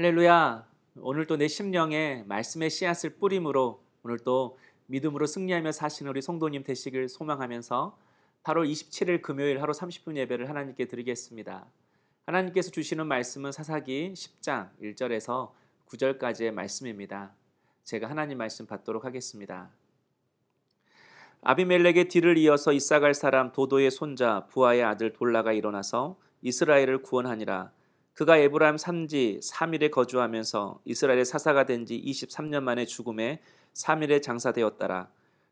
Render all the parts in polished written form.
할렐루야. 오늘 또 내 심령에 말씀의 씨앗을 뿌림으로 오늘 또 믿음으로 승리하며 사시는 우리 성도님 되시길 소망하면서 8월 27일 금요일 하루 30분 예배를 하나님께 드리겠습니다. 하나님께서 주시는 말씀은 사사기 10장 1절에서 9절까지의 말씀입니다. 제가 하나님 말씀 받도록 하겠습니다. 아비멜렉의 뒤를 이어서 이사갈 사람 도도의 손자 부하의 아들 돌라가 일어나서 이스라엘을 구원하니라. 그가 에브라임 산지 3일에 거주하면서 이스라엘의 사사가 된 지 23년 만에 죽음에 3일에 장사되었더라.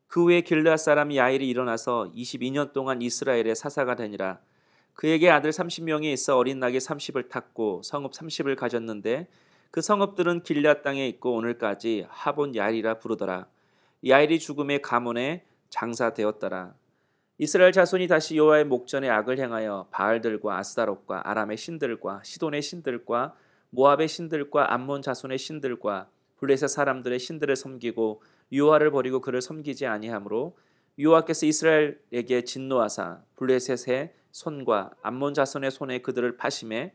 그 후에 길르앗 사람 야일이 일어나서 22년 동안 이스라엘의 사사가 되니라. 그에게 아들 30명이 있어 어린 낙이 30을 탔고 성읍 30을 가졌는데 그 성읍들은 길르앗 땅에 있고 오늘까지 하본 야일이라 부르더라. 야일이 죽음의 가문에 장사되었더라. 이스라엘 자손이 다시 여호와의 목전에 악을 행하여 바알들과 아스타롯과 아람의 신들과 시돈의 신들과 모압의 신들과 암몬 자손의 신들과 블레셋 사람들의 신들을 섬기고 여호와를 버리고 그를 섬기지 아니하므로 여호와께서 이스라엘에게 진노하사 블레셋의 손과 암몬 자손의 손에 그들을 파심해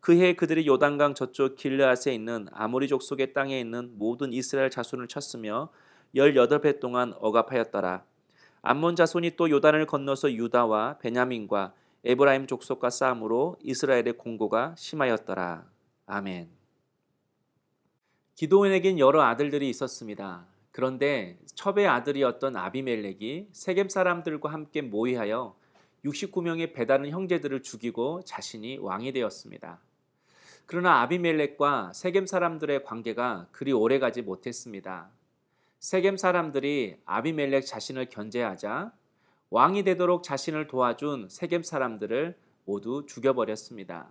그 해에 그들이 요단강 저쪽 길르앗에 있는 아모리 족속의 땅에 있는 모든 이스라엘 자손을 쳤으며 18배 동안 억압하였더라. 암몬 자손이 또 요단을 건너서 유다와 베냐민과 에브라임 족속과 싸움으로 이스라엘의 공고가 심하였더라. 아멘. 기드온에겐 여러 아들들이 있었습니다. 그런데 첩의 아들이었던 아비멜렉이 세겜 사람들과 함께 모의하여 69명의 배다른 형제들을 죽이고 자신이 왕이 되었습니다. 그러나 아비멜렉과 세겜 사람들의 관계가 그리 오래가지 못했습니다. 세겜 사람들이 아비멜렉 자신을 견제하자 왕이 되도록 자신을 도와준 세겜 사람들을 모두 죽여버렸습니다.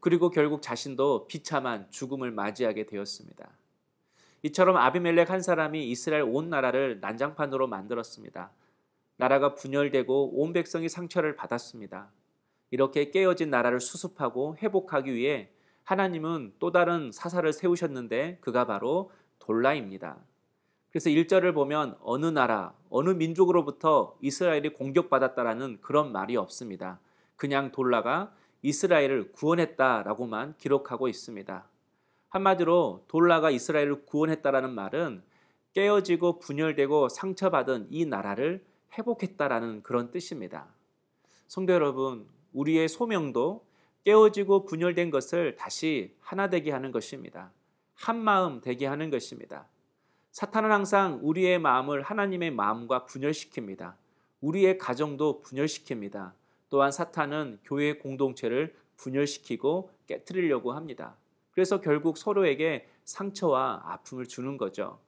그리고 결국 자신도 비참한 죽음을 맞이하게 되었습니다. 이처럼 아비멜렉 한 사람이 이스라엘 온 나라를 난장판으로 만들었습니다. 나라가 분열되고 온 백성이 상처를 받았습니다. 이렇게 깨어진 나라를 수습하고 회복하기 위해 하나님은 또 다른 사사를 세우셨는데 그가 바로 돌라입니다. 그래서 1절을 보면 어느 나라, 어느 민족으로부터 이스라엘이 공격받았다라는 그런 말이 없습니다. 그냥 돌라가 이스라엘을 구원했다라고만 기록하고 있습니다. 한마디로 돌라가 이스라엘을 구원했다라는 말은 깨어지고 분열되고 상처받은 이 나라를 회복했다라는 그런 뜻입니다. 성도 여러분, 우리의 소명도 깨어지고 분열된 것을 다시 하나 되게 하는 것입니다. 한 마음 되게 하는 것입니다. 사탄은 항상 우리의 마음을 하나님의 마음과 분열시킵니다. 우리의 가정도 분열시킵니다. 또한 사탄은 교회 공동체를 분열시키고 깨트리려고 합니다. 그래서 결국 서로에게 상처와 아픔을 주는 거죠.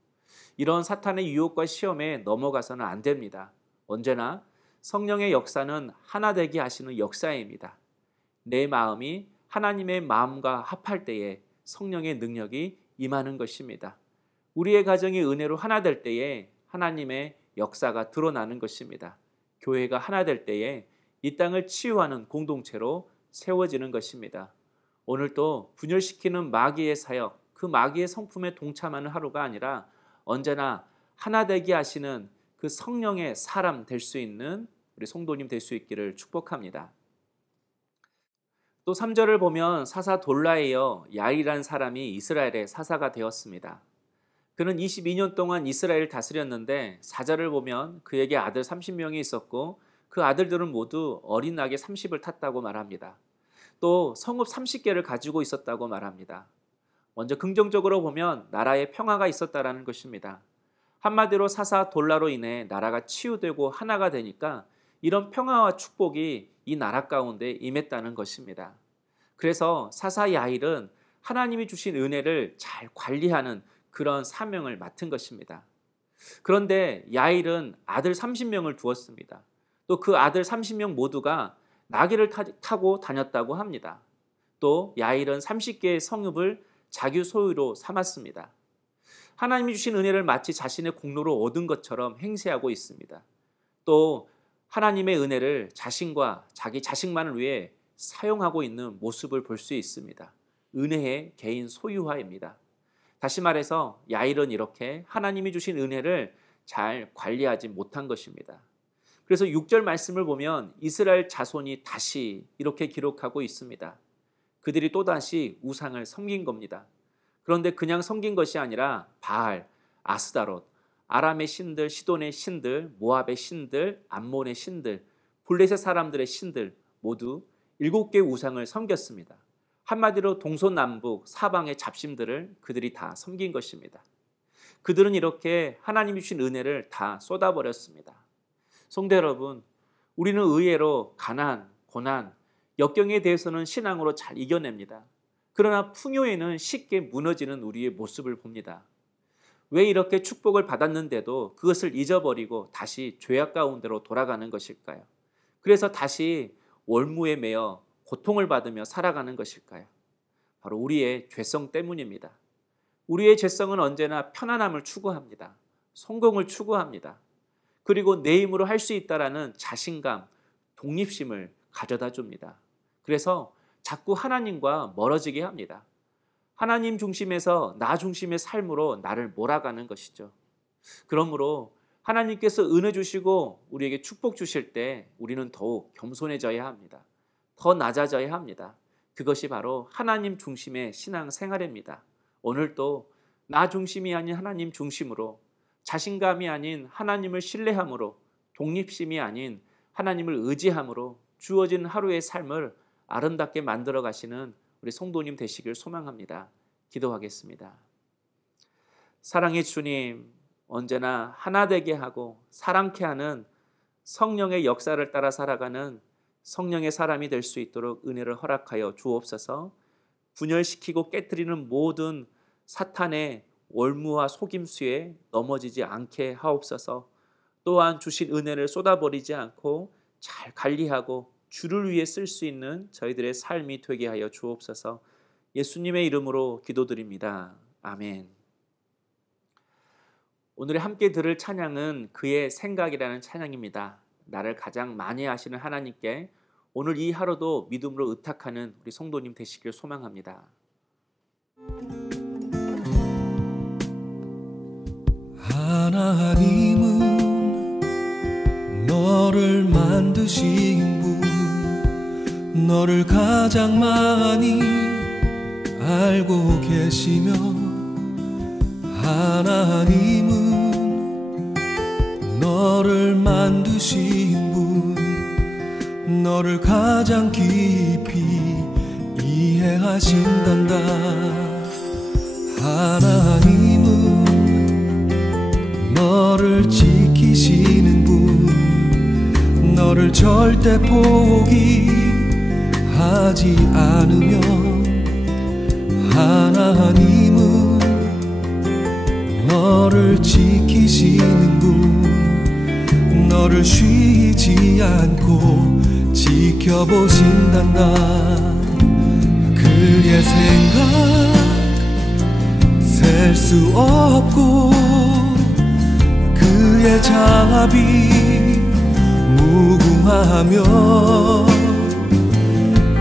이런 사탄의 유혹과 시험에 넘어가서는 안 됩니다. 언제나 성령의 역사는 하나 되게 하시는 역사입니다. 내 마음이 하나님의 마음과 합할 때에 성령의 능력이 임하는 것입니다. 우리의 가정이 은혜로 하나 될 때에 하나님의 역사가 드러나는 것입니다. 교회가 하나 될 때에 이 땅을 치유하는 공동체로 세워지는 것입니다. 오늘도 분열시키는 마귀의 사역, 그 마귀의 성품에 동참하는 하루가 아니라 언제나 하나 되게 하시는 그 성령의 사람 될 수 있는 우리 성도님 될 수 있기를 축복합니다. 또 3절을 보면 사사 돌라에 이어 야일이라는 사람이 이스라엘의 사사가 되었습니다. 그는 22년 동안 이스라엘을 다스렸는데 4절을 보면 그에게 아들 30명이 있었고 그 아들들은 모두 어린 낙에 30을 탔다고 말합니다. 또 성읍 30개를 가지고 있었다고 말합니다. 먼저 긍정적으로 보면 나라에 평화가 있었다라는 것입니다. 한마디로 사사 돌라로 인해 나라가 치유되고 하나가 되니까 이런 평화와 축복이 이 나라 가운데 임했다는 것입니다. 그래서 사사 야일은 하나님이 주신 은혜를 잘 관리하는 그런 사명을 맡은 것입니다. 그런데 야일은 아들 30명을 두었습니다. 또 그 아들 30명 모두가 나귀를 타고 다녔다고 합니다. 또 야일은 30개의 성읍을 자기 소유로 삼았습니다. 하나님이 주신 은혜를 마치 자신의 공로로 얻은 것처럼 행세하고 있습니다. 또 하나님의 은혜를 자신과 자기 자식만을 위해 사용하고 있는 모습을 볼 수 있습니다. 은혜의 개인 소유화입니다. 다시 말해서 야일은 이렇게 하나님이 주신 은혜를 잘 관리하지 못한 것입니다. 그래서 6절 말씀을 보면 이스라엘 자손이 다시 이렇게 기록하고 있습니다. 그들이 또다시 우상을 섬긴 겁니다. 그런데 그냥 섬긴 것이 아니라 바알, 아스다롯, 아람의 신들, 시돈의 신들, 모압의 신들, 암몬의 신들, 블레셋 사람들의 신들 모두 7개의 우상을 섬겼습니다. 한마디로 동서남북 사방의 잡신들을 그들이 다 섬긴 것입니다. 그들은 이렇게 하나님이 주신 은혜를 다 쏟아버렸습니다. 성도 여러분, 우리는 의외로 가난, 고난, 역경에 대해서는 신앙으로 잘 이겨냅니다. 그러나 풍요에는 쉽게 무너지는 우리의 모습을 봅니다. 왜 이렇게 축복을 받았는데도 그것을 잊어버리고 다시 죄악 가운데로 돌아가는 것일까요? 그래서 다시 월무에 매여 고통을 받으며 살아가는 것일까요? 바로 우리의 죄성 때문입니다. 우리의 죄성은 언제나 편안함을 추구합니다. 성공을 추구합니다. 그리고 내 힘으로 할 수 있다라는 자신감, 독립심을 가져다 줍니다. 그래서 자꾸 하나님과 멀어지게 합니다. 하나님 중심에서 나 중심의 삶으로 나를 몰아가는 것이죠. 그러므로 하나님께서 은혜 주시고 우리에게 축복 주실 때 우리는 더욱 겸손해져야 합니다. 더 낮아져야 합니다. 그것이 바로 하나님 중심의 신앙 생활입니다. 오늘도 나 중심이 아닌 하나님 중심으로, 자신감이 아닌 하나님을 신뢰함으로, 독립심이 아닌 하나님을 의지함으로 주어진 하루의 삶을 아름답게 만들어 가시는 우리 성도님 되시길 소망합니다. 기도하겠습니다. 사랑의 주님, 언제나 하나 되게 하고 사랑케 하는 성령의 역사를 따라 살아가는 성령의 사람이 될 수 있도록 은혜를 허락하여 주옵소서. 분열시키고 깨뜨리는 모든 사탄의 월무와 속임수에 넘어지지 않게 하옵소서. 또한 주신 은혜를 쏟아버리지 않고 잘 관리하고 주를 위해 쓸 수 있는 저희들의 삶이 되게 하여 주옵소서. 예수님의 이름으로 기도드립니다. 아멘. 오늘 함께 들을 찬양은 그의 생각이라는 찬양입니다. 나를 가장 많이 아시는 하나님께 오늘 이 하루도 믿음으로 의탁하는 우리 성도님 되시길 소망합니다. 하나님은 너를 만드신 분, 너를 가장 많이 알고 계시며, 하나님은 너를 만드신 분, 너를 가장 깊이 이해하신단다. 하나님은 너를 지키시는 분, 너를 절대 포기하지 않으며, 하나님은 너를 지키시는 분, 너를 쉬지 않고 지켜보신단다. 그의 생각 셀 수 없고, 그의 자비 무궁하며,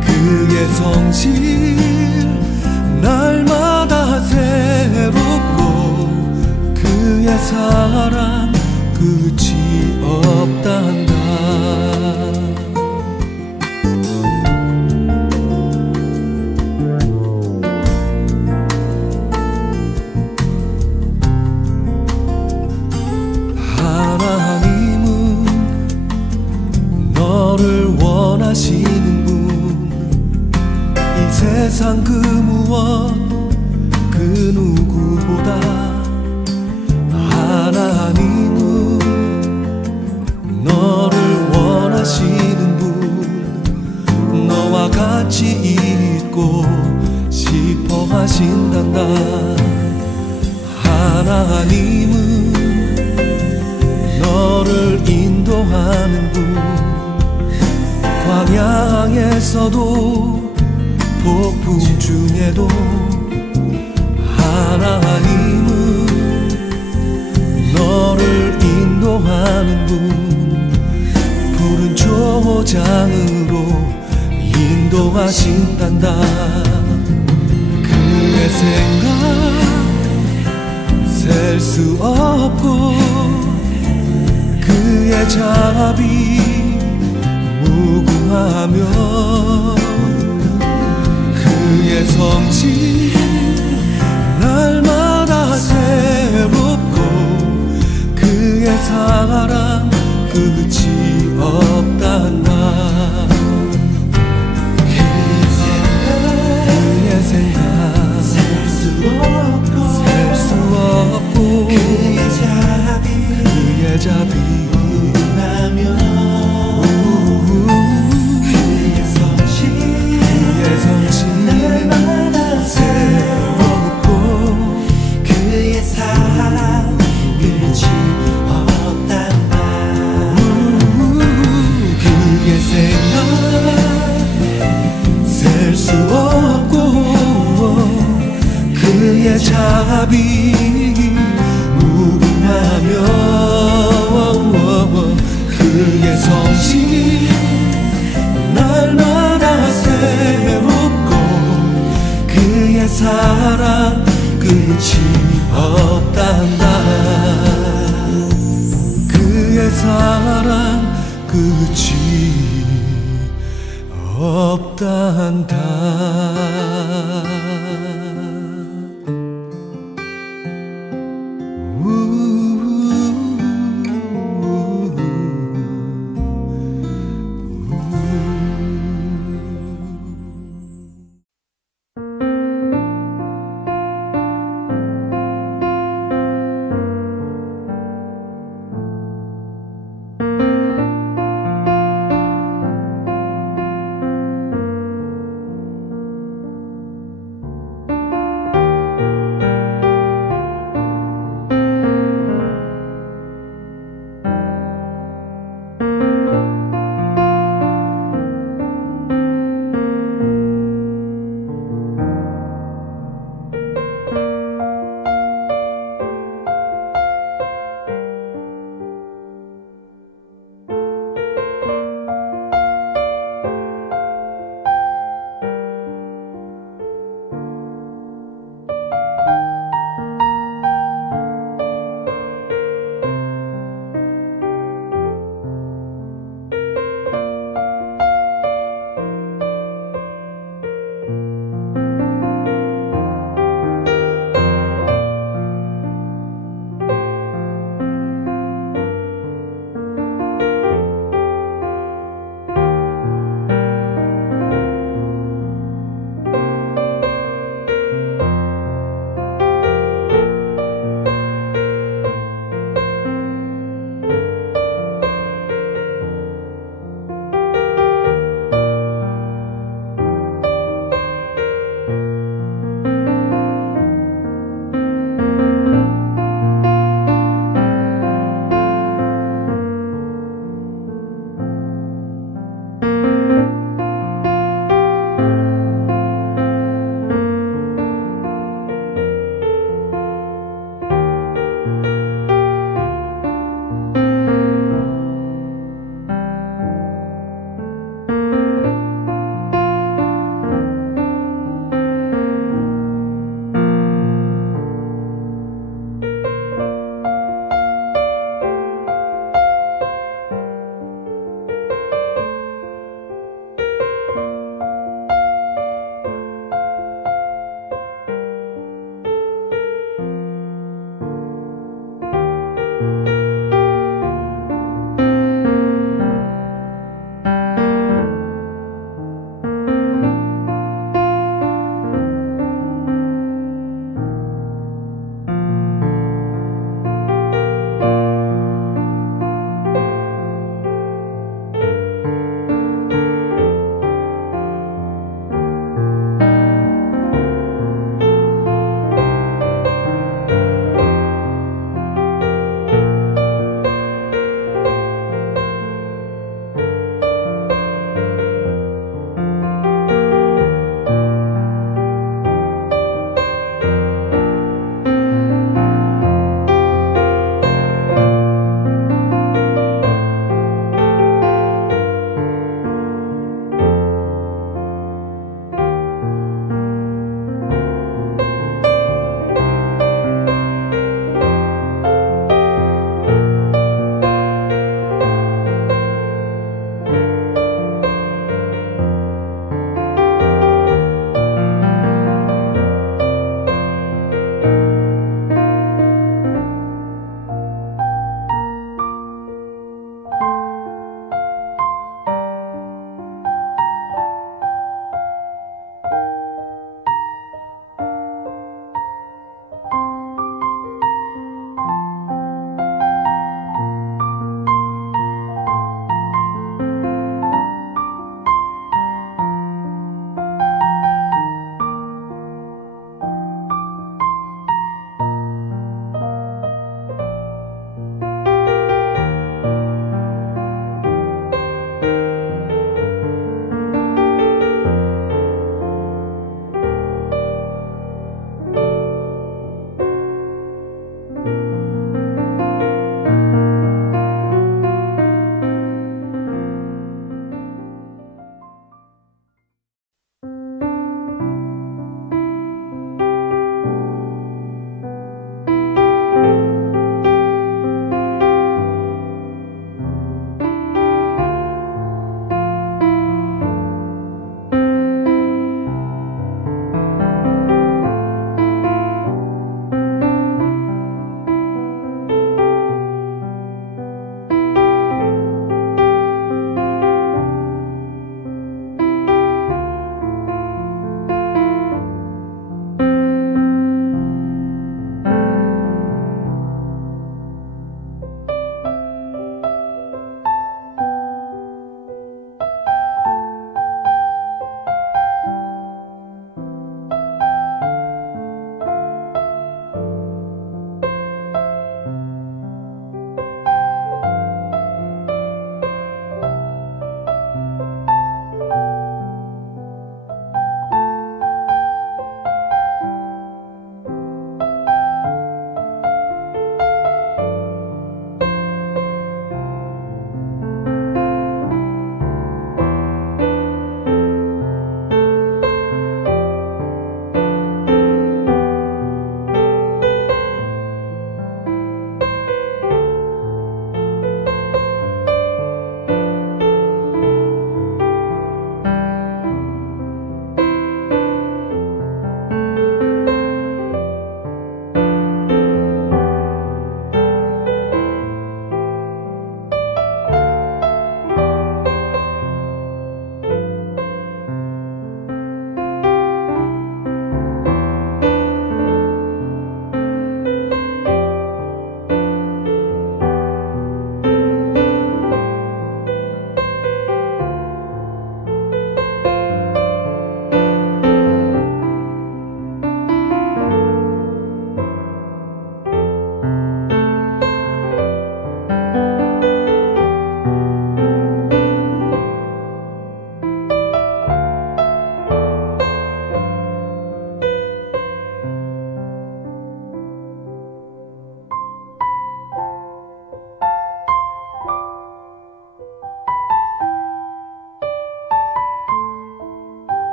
그의 성실 날마다 새롭고, 그의 사랑 끝이 없단다. 하나님은 너를 원하시는 분, 이 세상 그 무엇 그 누구보다 하나님은 너를 원하시는 분, 너와 같이 있고 싶어 하신단다. 하나님은 너를 인도하는 분, 광야에서도 폭풍 중에도 하나님은 너를 인도하는 분, 푸른 초장으로 인도하신단다. 그의 생각 셀 수 없고, 그의 자비 무궁하며, 그의 성지 날마다 새롭고 그의 사랑 끝이 없단다. 그의 생각 셀 수 없고 그의 자비 나며 그의 성신 날마다 새롭고 그의 사랑 끝이 없단다. 그의 생각 셀 수 없고 그의 자비 무궁하며 그의 성신 날마다 새롭고 그의 사랑 끝이 없단다. 그의 사랑 끝이 없단다.